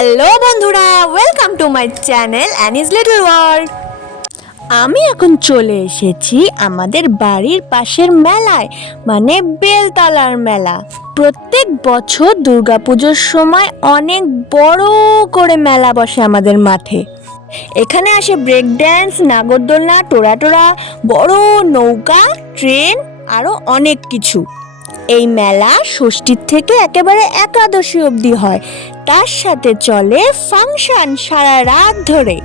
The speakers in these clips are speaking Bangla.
হ্যালো বন্ধুরা welcome to my channel Annie's little world আমি এখন চলে এসেছি আমাদের বাড়ির পাশের মেলায় মানে বেলতলার মেলা। প্রত্যেক বছর দুর্গাপুজোর সময় অনেক বড় করে মেলা বসে আমাদের মাঠে। এখানে আসে ব্রেক ড্যান্স নাগরদোলনা, টোরা বড় নৌকা, ট্রেন আরও অনেক কিছু। এই মেলা ষষ্ঠীর থেকে একেবারে একাদশী অবধি হয়। তার সাথে চলে ফাংশন সারা রাত ধরে।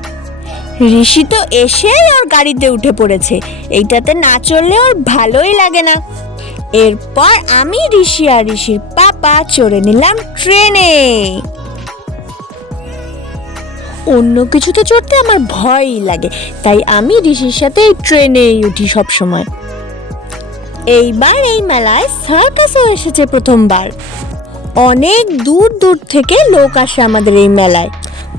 ঋষি তো এসেই ওর গাড়িতে উঠে পড়েছে। এইটাতে না চললে ওর ভালোই লাগে না। এরপর আমি ঋষি আর ঋষির পাপা চড়ে নিলাম ট্রেনে। অন্য কিছুতে চড়তে আমার ভয়ই লাগে। তাই আমি ঋষির সাথে এই ট্রেনেই উঠি সব সময় এইবার এই মেলায় সার্কাসও এসেছে প্রথমবার। অনেক দূর দূর থেকে লোক আসে আমাদের এই মেলায়।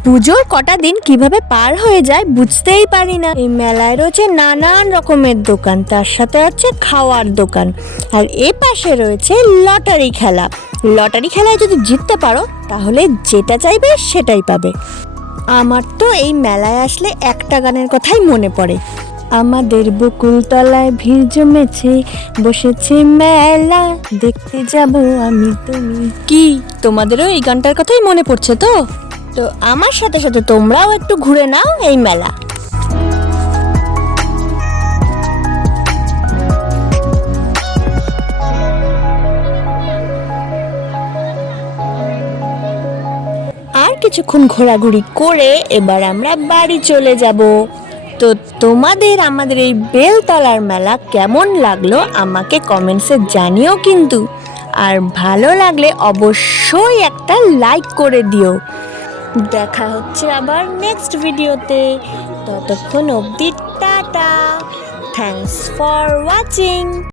পুজোর কটা দিন কীভাবে পার হয়ে যায় বুঝতেই পারি না। এই মেলায় রয়েছে নানান রকমের দোকান, তার সাথে হচ্ছে খাওয়ার দোকান, আর এ পাশে রয়েছে লটারি খেলা। লটারি খেলায় যদি জিততে পারো, তাহলে যেটা চাইবে সেটাই পাবে। আমার তো এই মেলায় আসলে একটা গানের কথাই মনে পড়ে। আমাদের বকুলতলায় ভিড় জমেছে বসেছে মেলা। দেখতে যাব আমি তুমি। কি তোমাদেরও এই গানটার কথাই মনে পড়ছে তো? তো আমার সাথে সাথে তোমরাও একটু ঘুরে নাও এই মেলা। আর কিছুক্ষণ ঘোরাঘুরি করে এবার আমরা বাড়ি চলে যাব। তো তোমাদের আমাদের এই বেলতলার মেলা কেমন লাগল আমাকে কমেন্টসে জানিও কিন্তু। আর ভালো লাগলে অবশ্যই একটা লাইক করে দিও। দেখা হচ্ছে আবার নেক্সট ভিডিওতে ততক্ষণ অবধি টাটা। Thanks for watching